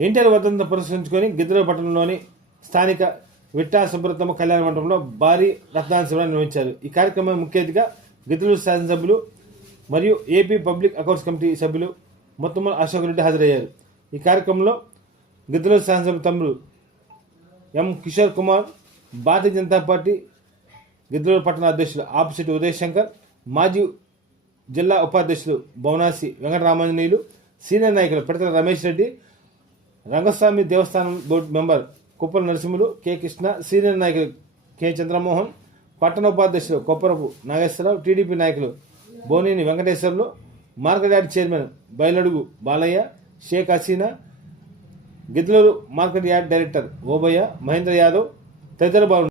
Inter వద్దంత పురస్కరించుకొని గిద్దల పట్టణంలోని స్థానిక విట్టా సుబ్రతమ్మ కళ్యాణ మండపంలో భారీ రక్తదాన శిబిరాన్ని నిర్వహించారు. ఈ కార్యక్రమం ముఖ్య అతిథిగా గిద్దలూరు శాసనసభ్యులు మరియు ఏపీ పబ్లిక్ అకౌంట్స్ కమిటీ సభ్యులు మొత్తముల అశోక్ రెడ్డి హాజరయ్యారు. ఈ కార్యక్రమంలో గిద్దలూరు శాసనసభ్యులు తమ్ముడు ఎం కిషోర్ కుమార్ భారతీయ జనతా పార్టీ గిద్దలూరు పట్టణ అధ్యక్షులు ఆపోజిట్ ఉదయ్ శంకర్ మాజీ జిల్లా ఉపాధ్యక్షులు భవనాసి వెంకటరామాంజనేయులు సీనియర్ నాయకులు పెడతల రమేష్ రెడ్డి రంగస్వామి దేవస్థానం board member Kuppala Narasimhulu K Krishna senior నాయకులు కె చంద్రమోహన్ పట్టణ ఉపాధ్యక్షులు కొప్పరపు నాగేశ్వరరావు టీడీపీ నాయకులు Boneni Venkateswarlu market yard chairman బయలడుగు Balayya Sheikh Haseena Giddalur market yard director Obayya Mahendra Yadav తదితర బాగున్నారు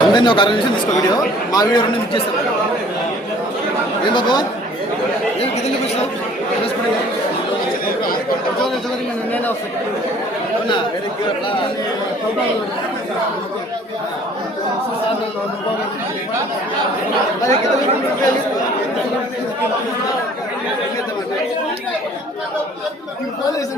అందరినీ ఒక అరవై నిమిషం తీసుకో వీడియో. మా వీడియో రెండు మిస్ చేస్తాను ఏం బాబు? ఏం గిద్దెలు కూర్చున్నావు? చూసుకోండి. చూడండి చూడండి నేను నేనే వస్తాను ¿Cuál es